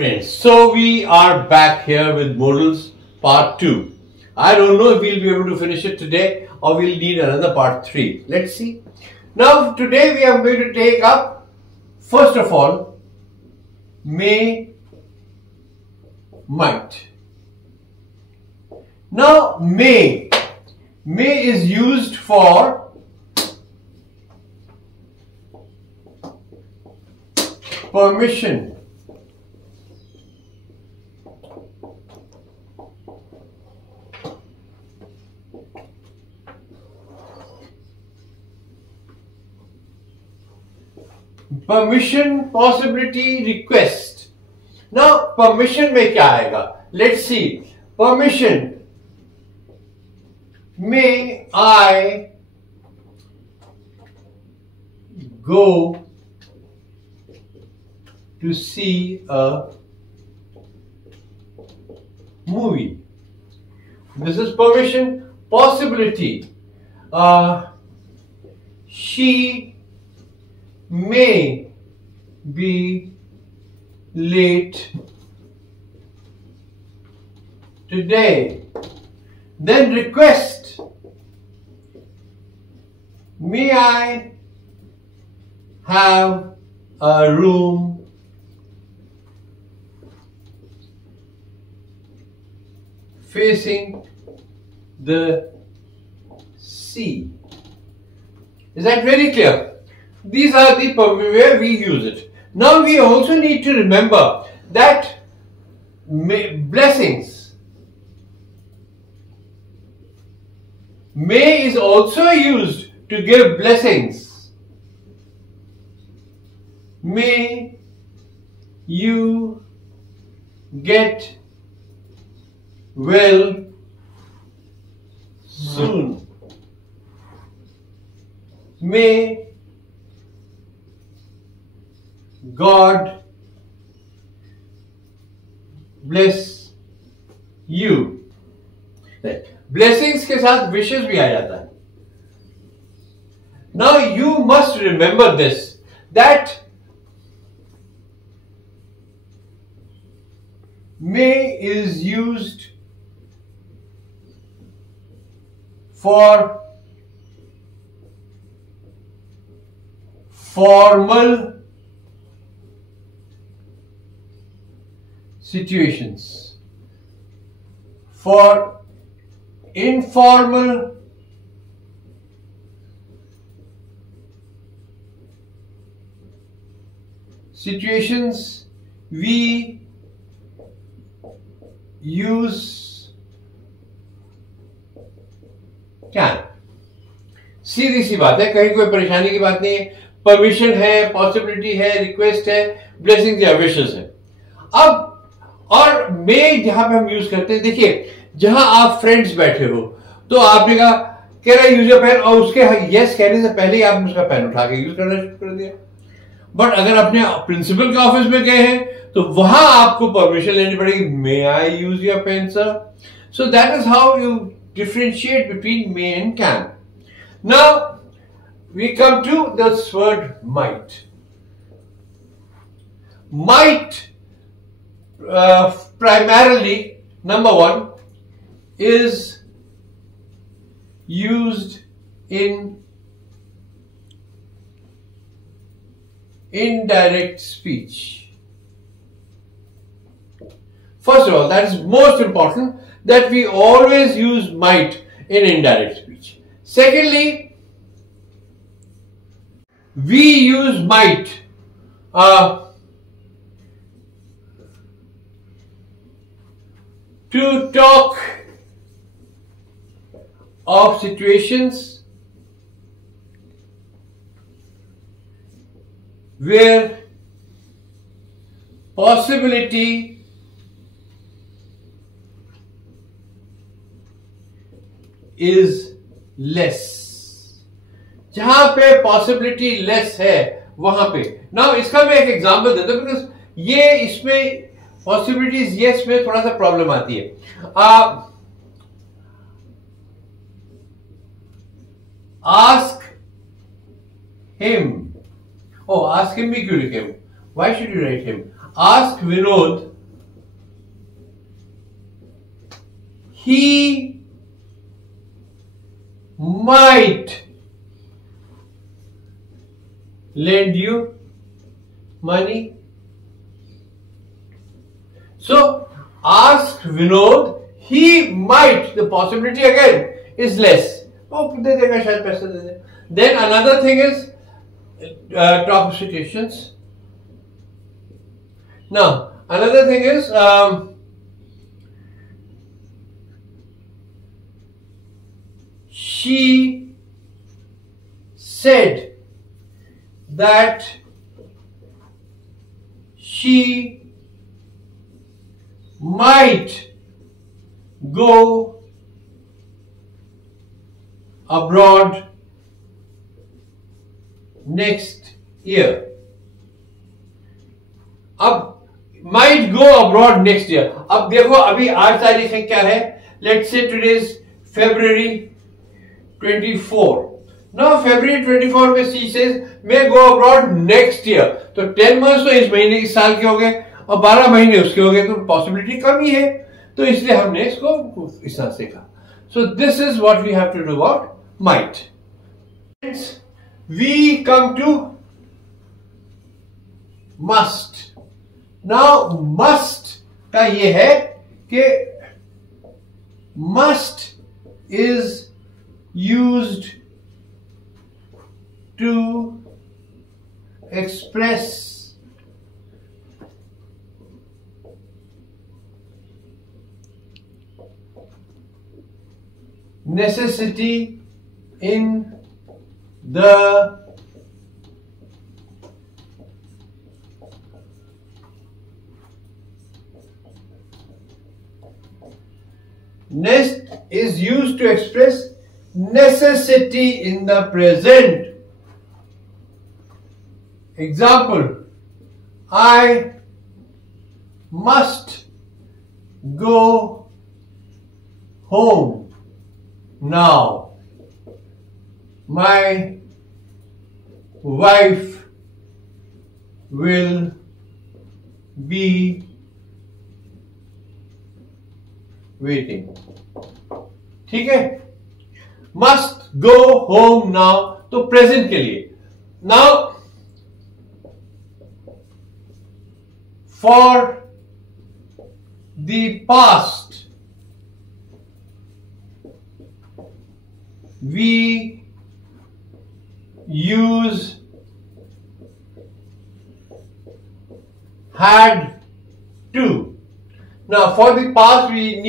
friends, so we are back here with Modals part 2. I don't know if we'll be able to finish it today or we'll need another part 3. Let's see. Now today we are going to take up, first of all, may, might. Now may is used for permission. Permission, possibility, request. Now permission में क्या आएगा? Let's see. Permission. May I go to see a movie? This is permission. Possibility. She may be late today. Then request. May I have a room facing the sea? Is that very clear? These are the where we use it. Now we also need to remember that blessings. May is also used to give blessings. May you get well soon. May God bless you. Blessings के साथ wishes भी आ जाता है. Now you must remember this, that may is used for formal situations. For informal situations, we use can. सीधी सी बात है, कहीं कोई परेशानी की बात नहीं है. परमिशन है, पॉसिबिलिटी है, रिक्वेस्ट है, ब्लेसिंग या विशेस है. अब और मे जहां पे हम यूज करते हैं, देखिए जहां आप फ्रेंड्स बैठे हो तो आपने कहा कह रहा यूज योर पेन, और उसके यस कहने से पहले ही आपने उसका पेन उठा के यूज करना शुरू कर दिया. बट अगर अपने प्रिंसिपल के ऑफिस में गए हैं तो वहां आपको परमिशन लेनी पड़ेगी. May I use your pen sir? So that is how you differentiate between may and can. Now we come to this word might. Might primarily, number one, is used in indirect speech. First of all, that is most important, that we always use might in indirect speech. Secondly, we use might to talk of situations where possibility is less. जहां पे possibility less है वहां पे. Now इसका मैं एक example देता हूं, बिकॉज ये इसमें पॉसिबिलिटीज यस में थोड़ा सा प्रॉब्लम आती है. Ask him. Oh, ask him भी क्यों लिखे? Why should you write him? Ask Vinod he might lend you money. So ask Vinod, he might, the possibility again is less. Oh, दे देगा शायद पैसे दे दे. Then another thing is top situations. Now another thing is she said that she might go abroad next year. अब might go abroad next year. अब देखो अभी 8 तारीख है, क्या है? Let's say today is February 24. Now February 24 में she says may go abroad next year. तो 10 months तो इस महीने इस साल के हो गए और 12 महीने उसके हो गए, तो पॉसिबिलिटी कम ही है, तो इसलिए हमने इसको इस तरह से कहा. So this is what we have to do about might. We come to must. Now must का ये है कि must is used to express necessity in the next is used to express necessity in the present. Example, I must go home now. My wife will be waiting. ठीक है? Must go home now, तो present के लिए. Now for the past we use had to. Now for the past we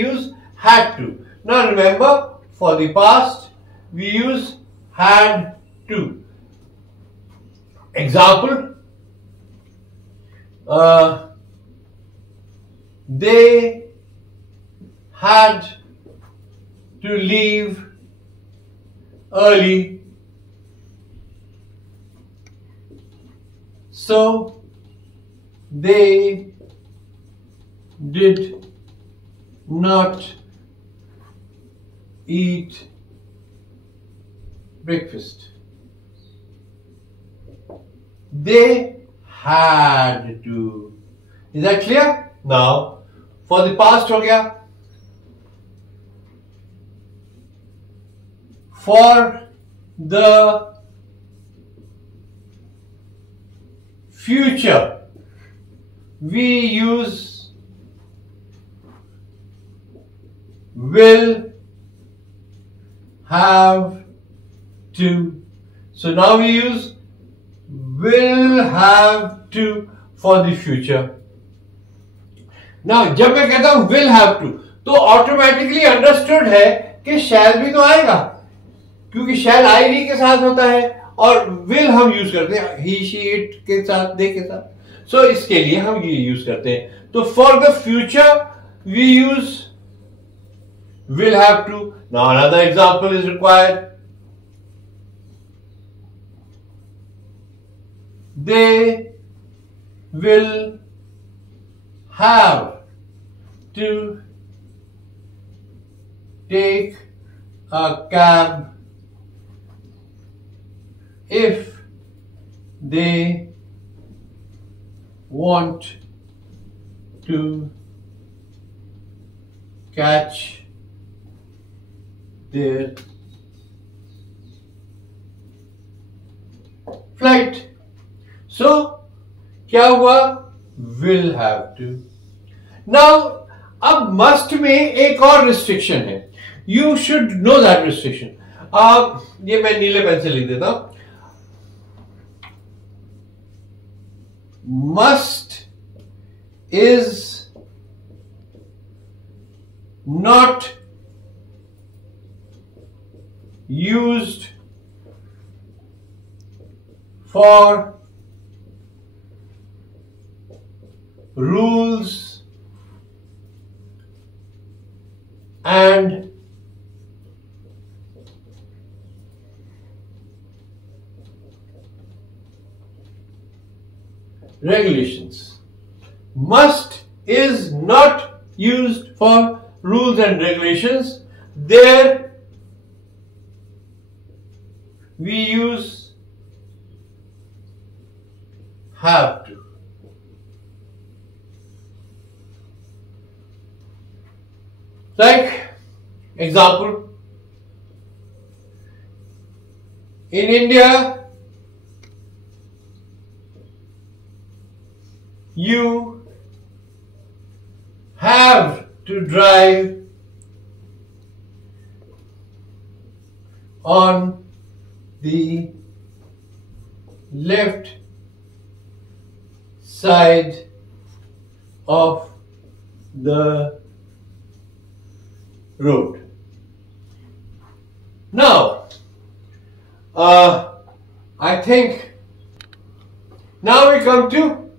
use had to. Now remember, for the past we use had to. Example, they had to leave early, so they did not eat breakfast. They had to. Is that clear? Now, for the past हो गया. For the future, we use will have to. So now we use will have to for the future. Now जब मैं कहता हूं will have to, तो automatically understood है कि shall भी तो आएगा, क्योंकि shall I भी के साथ होता है और will हम यूज करते हैं he she it के साथ, they के साथ. So इसके लिए हम ये यूज करते हैं. तो for the future we use will have to. Now another example is required. They will have to take a cab if they want to catch their flight. So क्या हुआ? Will have to. Now अब must में एक और restriction है. You should know that restriction. ये मैं नीले पेन से लिख देता हूं. Must is not used for rules and regulations. Must is not used for rules and regulations. There we use have to. Like example, in India you have to drive on the left side of the road. Now, I think now we come to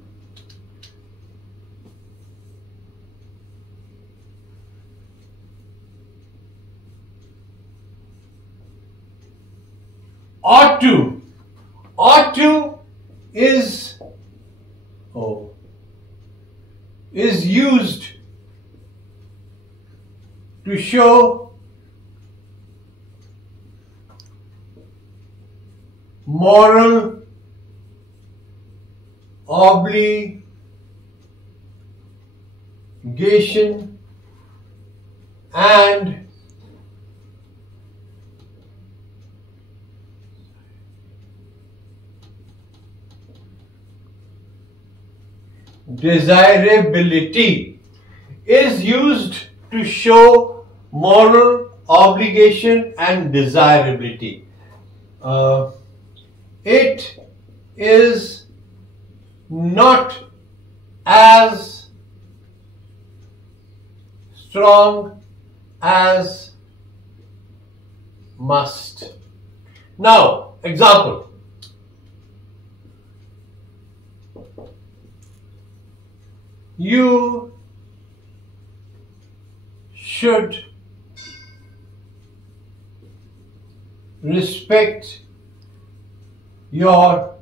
ought to. Ought to is used to show moral obligation and desirability. Is used to show moral obligation and desirability. It is not as strong as must. Now, example. You should respect your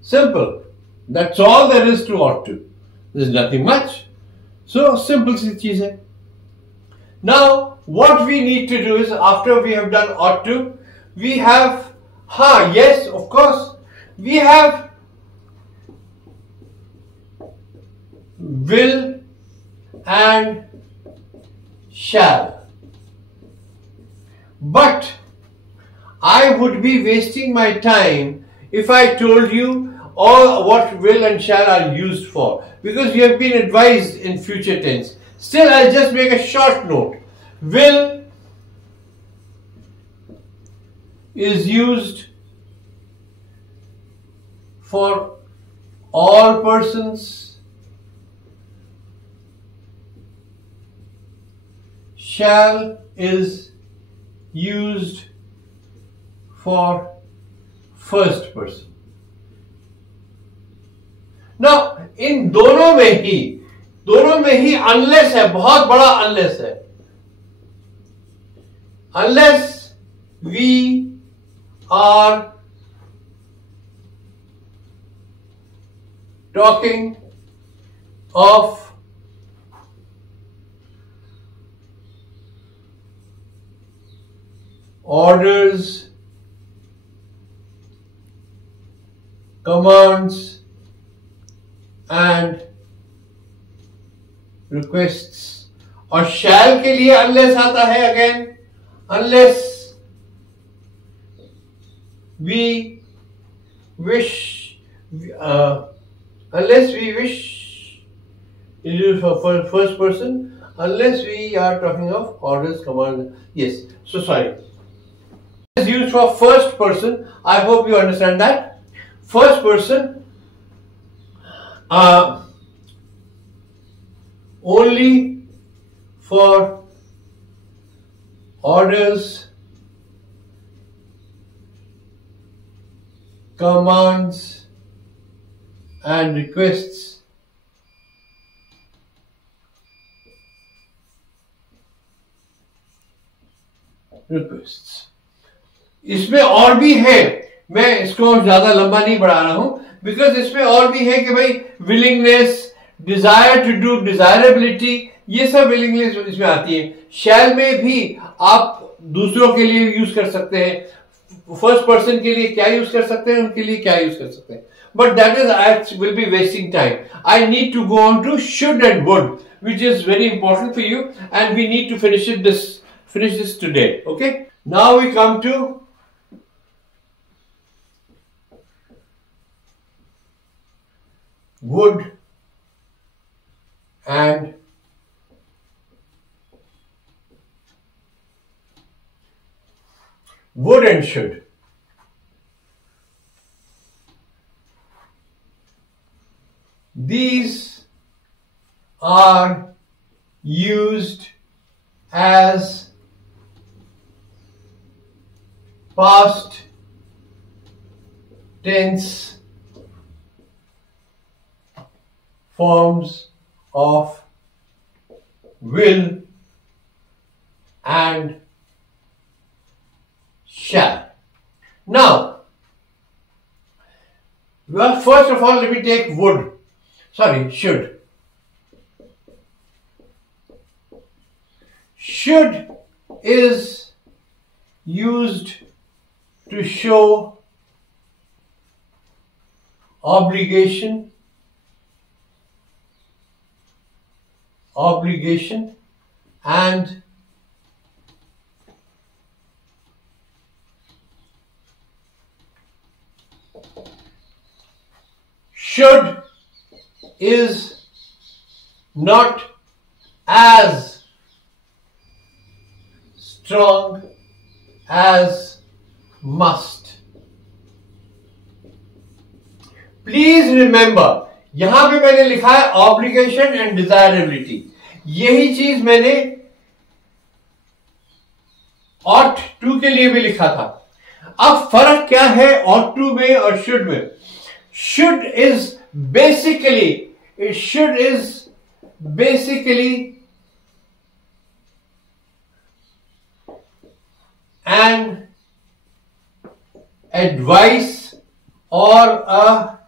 simple. That's all there is to ought to. There's nothing much. So simple सी चीज है. Now what we need to do is, after we have done ought to, we have yes, of course, we have will and shall. But I would be wasting my time if I told you all what will and shall are used for, because you have been advised in future tense. Still, I'll just make a short note. Will is used for all persons. Shall is used for first person. Now, इन दोनों में ही unless है, बहुत बड़ा unless है. Unless we are talking of orders commands and requests. और shall के लिए unless आता है again, unless we wish, unless we wish is used for first person, unless we are talking of orders, command. Yes, so sorry. Is used for first person. I hope you understand that. First person only for orders, commands and requests. इसमें और भी है, मैं इसको ज्यादा लंबा नहीं बढ़ा रहा हूं, बिकॉज इसमें और भी है कि भाई willingness, desire to do, desirability, ये सब विलिंगनेस इसमें आती है. शैल में भी आप दूसरों के लिए यूज कर सकते हैं, फर्स्ट पर्सन के लिए क्या यूज कर सकते हैं, उनके लिए क्या यूज कर सकते हैं. But that is, I will be wasting time. I need to go on to should and would, which is very important for you, and we need to finish this today. Okay. Now we come to would and should. These are used as past tense forms of will and shall. Now, well, first of all, let me take should. Should is used to show obligation and should is not as strong as must. Please remember, यहां पे मैंने लिखा है obligation and desirability. यही चीज मैंने ought to के लिए भी लिखा था. अब फर्क क्या है ought to में और should में? Should is basically an advice or a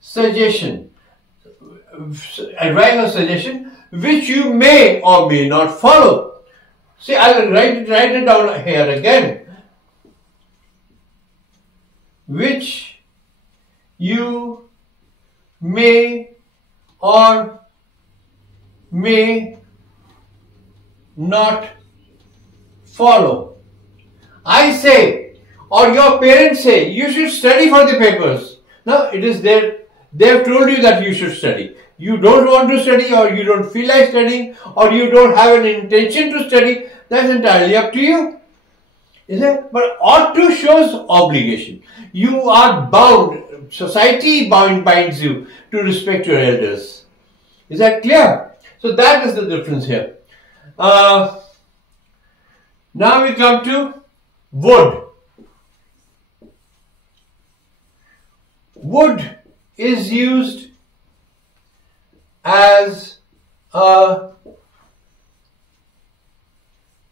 suggestion, which you may or may not follow. See, I'll write it down here again. Which you may or may not follow. I say, or your parents say, you should study for the papers. Now, it is there. They have told you that you should study. You don't want to study, or you don't feel like studying, or you don't have an intention to study. That's entirely up to you. Is it? But ought to shows obligation. You are bound. Society binds you to respect your elders. Is that clear? So that is the difference here. Now we come to would. Would is used as a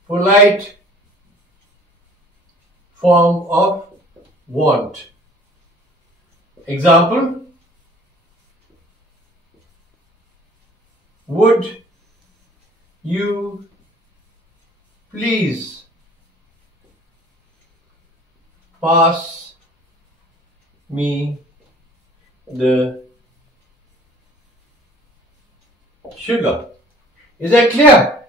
polite form of want. Example, would you please pass me the sugar. Is that clear?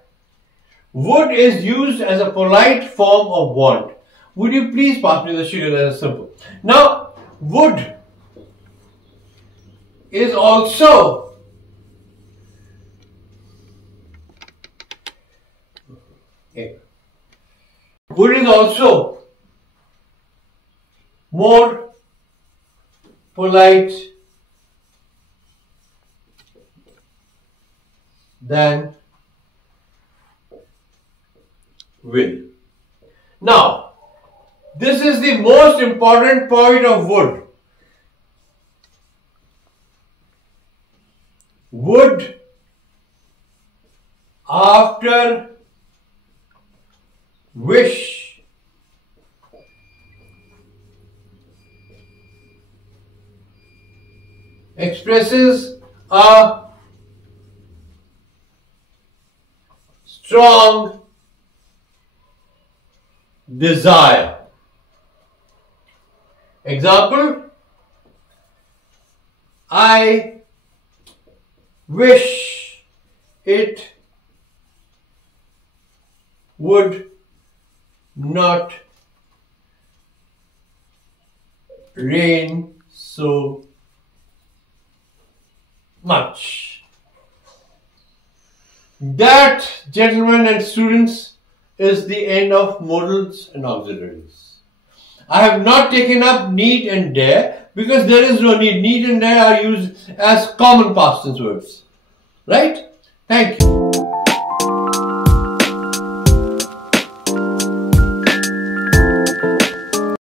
Would is used as a polite form of want. Would you please pass me the sugar? That is simple. Now, would is also would is also more polite than will. Now, this is the most important point of would. Would after wish expresses a strong desire. Example, I wish it would not rain so much. That, gentlemen and students, is the end of modals and auxiliaries. I have not taken up need and dare because there is no need. Need and dare are used as common past tense words. Right? Thank you.